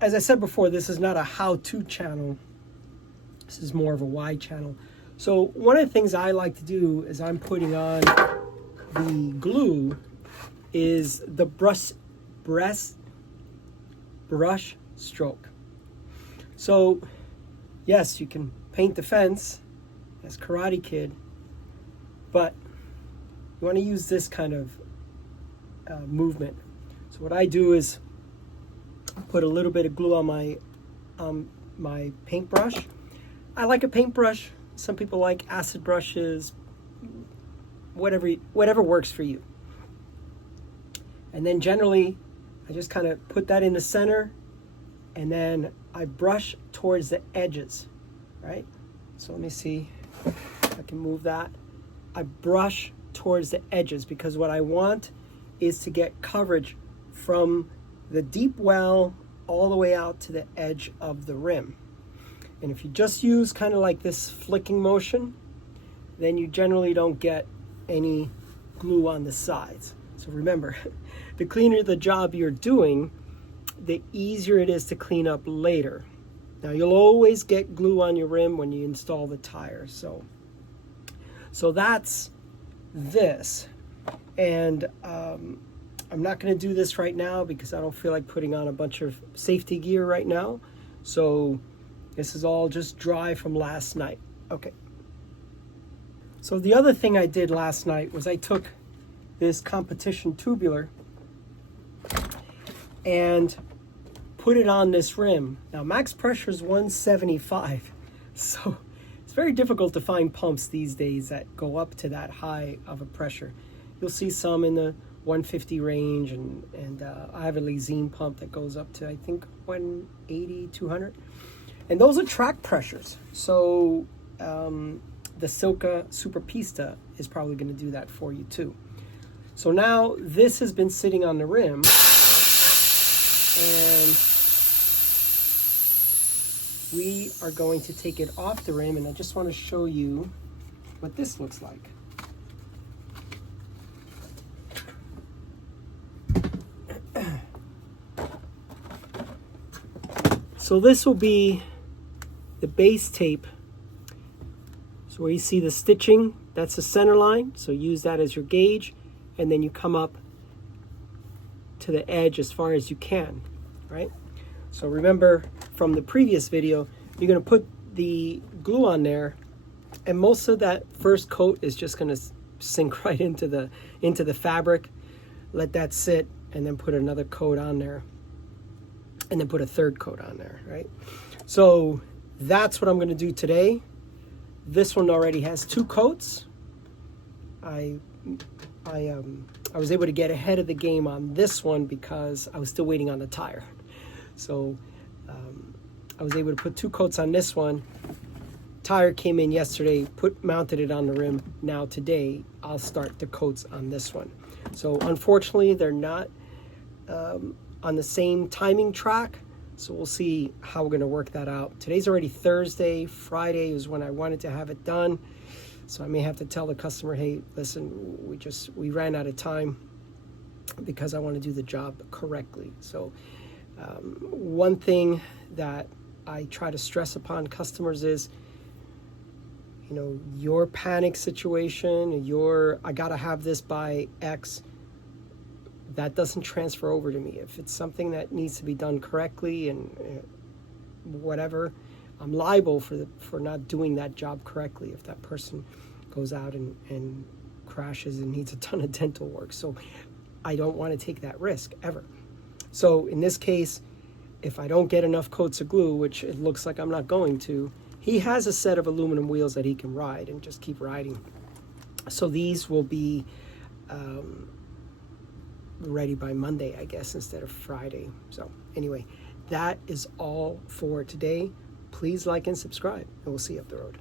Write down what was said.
as I said before, this is not a how-to channel. This is more of a why channel. So one of the things I like to do as I'm putting on the glue is the brush stroke. So yes, you can paint the fence as Karate Kid, but you want to use this kind of movement. So what I do is put a little bit of glue on my paintbrush. I like a paintbrush. Some people like acid brushes. Whatever works for you. And then generally, I just kind of put that in the center, and then I brush towards the edges, right? So let me see if I can move that. I brush towards the edges because what I want is to get coverage from the deep well all the way out to the edge of the rim. And if you just use kind of like this flicking motion, then you generally don't get any glue on the sides. So remember, the cleaner the job you're doing, the easier it is to clean up later. Now you'll always get glue on your rim when you install the tires. So that's this. And I'm not going to do this right now because I don't feel like putting on a bunch of safety gear right now. So this is all just dry from last night. Okay. So the other thing I did last night was I took this competition tubular and put it on this rim. Now max pressure is 175. So it's very difficult to find pumps these days that go up to that high of a pressure. You'll see some in the 150 range, and I have a Lezine pump that goes up to, I think, 180, 200. And those are tract pressures. So the Silca Superpista is probably going to do that for you too. So now this has been sitting on the rim, and we are going to take it off the rim, and I just want to show you what this looks like. So this will be the base tape. So where you see the stitching, that's the center line. So use that as your gauge, and then you come up to the edge as far as you can, right? So remember from the previous video, you're gonna put the glue on there, and most of that first coat is just gonna sink right into the fabric. Let that sit, and then put another coat on there, and then put a third coat on there, right? So that's what I'm gonna do today. This one already has 2 coats. I was able to get ahead of the game on this one because I was still waiting on the tire. So I was able to put 2 coats on this one. Tire came in yesterday, mounted it on the rim. Now today, I'll start the coats on this one. So unfortunately, they're not on the same timing track. So we'll see how we're gonna work that out. Today's already Thursday. Friday is when I wanted to have it done. So I may have to tell the customer, hey, listen, we ran out of time because I want to do the job correctly. So one thing that I try to stress upon customers is, you know, your panic situation, I gotta have this by X, that doesn't transfer over to me. If it's something that needs to be done correctly and whatever, I'm liable for not doing that job correctly if that person goes out and crashes and needs a ton of dental work. So I don't want to take that risk ever. So in this case, if I don't get enough coats of glue, which it looks like I'm not going to, he has a set of aluminum wheels that he can ride and just keep riding. So these will be ready by Monday, I guess, instead of Friday. So anyway, that is all for today. Please like and subscribe, and we'll see you up the road.